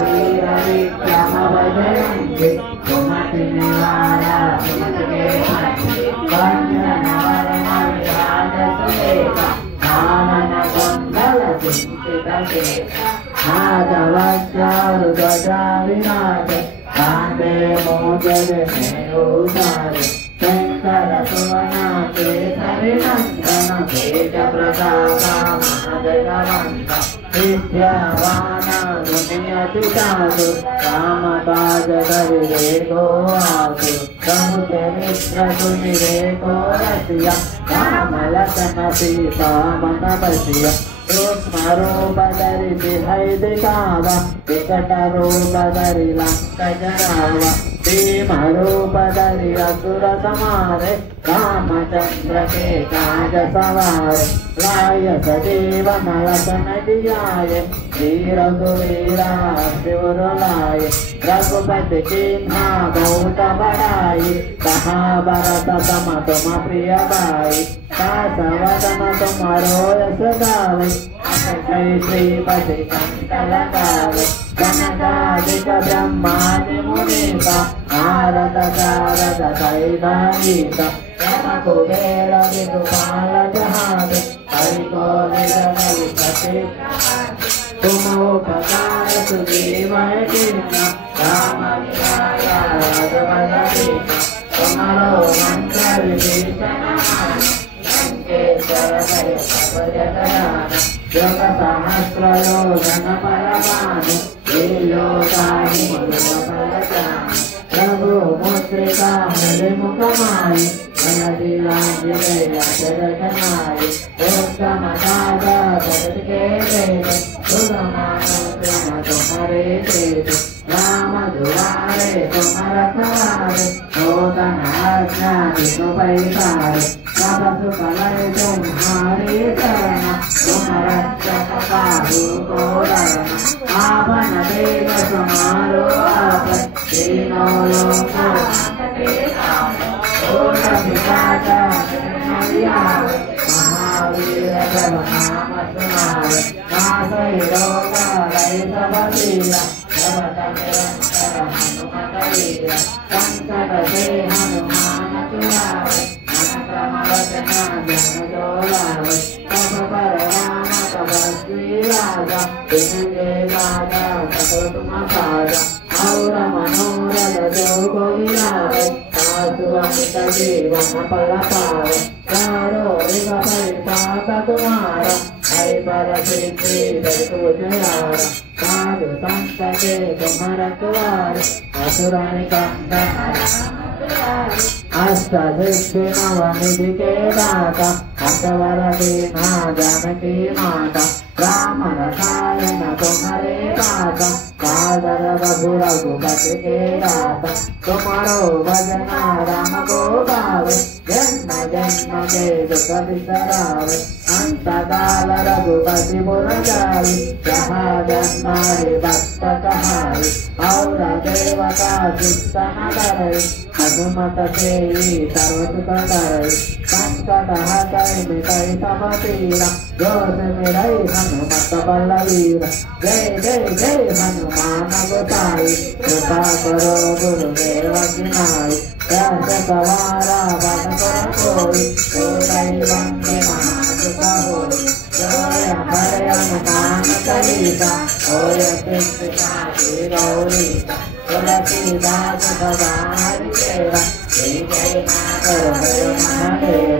वीर विक्रम बजरंगी सुमति निवारा सुमति के वंदन वरण विराज सुरेखा कानन कुंडल कुंचित केशा ध्वजा विराज कांधे मोजर मेरुधार शंकर सुवन केसरी नंदन तेज प्रताप महाजगवंत विद्यावान दुनियति चातु राम काज करिरे को आतु प्रभु मित्र सुमिरे को रसिया राम लखन सीता मन बसिया सूक्ष्म रूप धरि सिंहै दिखावा विकट रूप धरि लंक जरावा भीम रूप धरि असुर संहारे रामचंद्र के काज सवारे लाय सजीव लखन जियाए श्री रघुवीरा शिवर लाए रघुपति कीन्हा बहुत बड़ाई कहा भरत सम तुम प्रिय भाई दासवदन तुम्हारो यश गावे अक्षय श्रीपति कंठ लगावे कनकादिक ब्रह्मादि मुनीसा नारद शारद सैवागीता यम कुबेर विदुपाल जहाज हरि गोविंद तुम उपकार सुजीवय कीर्तना राम राघव तुम्हारो मंत्र विभीषण योग सहस्र योजन परमाणु प्रभु मुद्रिका मुख माई जनाई उत्तम तुम्हारे राम दुआरे तुम्हार सवारे नूतन आज्ञा विष्णु पैसारे सब सुख लय तुम्हारी शरण तुम रक्षक काहू को डरना आपन देव समारो आप तीनों लोक महावीर जब नाम सुनावे नासै रोग रहि सब पीरा जब निरंतर हनुमत वीरा संकट से हनुमान छुड़ावे मन क्रम वचन जन जो लावे तब पर राम तपस्वी राजा तिनके राजा सतो तुम पाजा और मनोरथ जो कोई लावे सासु अमित जीवन फल पावे चारो युग परिताप तुम्हारा हरि पर सिद्धि तुझारा साधु संत के तुम रखवारे असुर निकंदन अष्ट सिद्धि नव निधि के दाता अष्टवर दीना जानकी माता राम रसायन तुम्हारे दाता सादर रघु रघुपति के दाता तुम्हारो भजना राम को पावे जन्म जन्म के दुख बिसरावे अंत काल रघुपति पुर जाई जहाँ जन्मारे भक्त कहाई और देवता चित्तन करे हनुमत से सर्व सुख करे संकट हटै मिटै सब पीरा जो से मिलै हनुमत बलवीरा जय जय जय हनुमान गोसाई कृपा करो गुरुदेव की नाई दस सवारा बन कर कोई तो दैवंगे महासुख होई जय हरे हनुमान चालीसा होय सिद्ध साधि गौरीसा तुलसीदास सदा हरि सेवा जय जय नाथ हरे महादेव